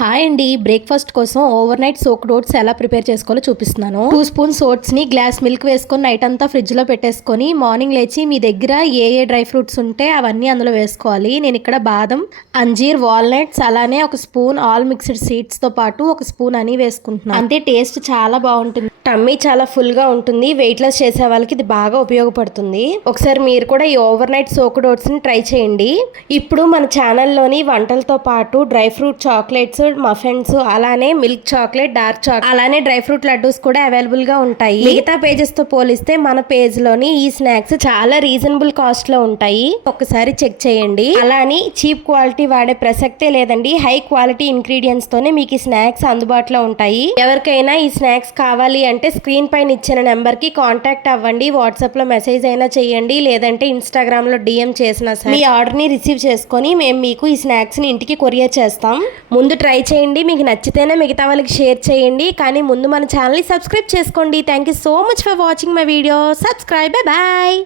Hi అండి, breakfast కోసం over night soaked oats ఎలా ప్రిపేర్ చేసుకోవాలో చూపిస్తున్నాను. 2 స్పూన్స్ ఓట్స్ ని గ్లాస్ మిల్క్ వేసుకొని నైట్ అంతా ఫ్రిడ్జ్ లో పెట్టేసుకొని మార్నింగ్ లేచి మీ దగ్గర ఏ డ్రై ఫ్రూట్స్ ఉంటే అవన్నీ అందులో వేసుకోవాలి. నేను ఇక్కడ బాదం, అంజీర్, వాల్నట్స్ అలానే ఒక స్పూన్ ఆల్ మిక్స్డ్ సీడ్స్ తో పాటు ఒక స్పూన్ అని వేసుకుంటున్నాను. అంతే, టేస్ట్ చాలా బాగుంటుంది. టమ్మీ చాలా ఫుల్ గా ఉంటుంది. వెయిట్ లాస్ చేసే వాళ్ళకి ఇది బాగా ఉపయోగపడుతుంది. ఒకసారి మీరు కూడా ఈ ఓవర్ నైట్ సోక్డ్ ఓట్స్ ని ట్రై చేయండి. ఇప్పుడు మన ఛానల్లోని వంటలతో పాటు డ్రై ఫ్రూట్ చాక్లెట్స్, మఫిన్స్, అలానే మిల్క్ చాక్లెట్, డార్క్ చాక్లెట్, అలానే డ్రై ఫ్రూట్ లడ్డూస్ కూడా అవైలబుల్ గా ఉంటాయి. మిగతా పేజెస్ తో పోలిస్తే మన పేజ్ లోని ఈ స్నాక్స్ చాలా రీజనబుల్ కాస్ట్ లో ఉంటాయి. ఒకసారి చెక్ చేయండి. అలానే చీప్ క్వాలిటీ వాడే ప్రసక్తే లేదండి. హై క్వాలిటీ ఇంగ్రీడియంట్స్ తోనే మీకు ఈ స్నాక్స్ అందుబాటులో ఉంటాయి. ఎవరికైనా ఈ స్నాక్స్ కావాలి అంటే స్క్రీన్ పైన ఇచ్చిన నెంబర్ కి కాంటాక్ట్ అవ్వండి. వాట్సాప్ లో మెసేజ్ అయినా చేయండి, లేదంటే ఇన్స్టాగ్రామ్ లో డిఎం చేసినా సరే మీ ఆర్డర్ ని రిసీవ్ చేసుకొని మేము మీకు ఈ స్నాక్స్ ని ఇంటికి కొరియర్ చేస్తాం. ముందు ట్రై చేయండి, మీకు నచ్చితేనే మిగతా వాళ్ళకి షేర్ చేయండి. కానీ ముందు మన ఛానల్ని సబ్స్క్రైబ్ చేసుకోండి. Thank you so much for watching my video. Subscribe. Bye.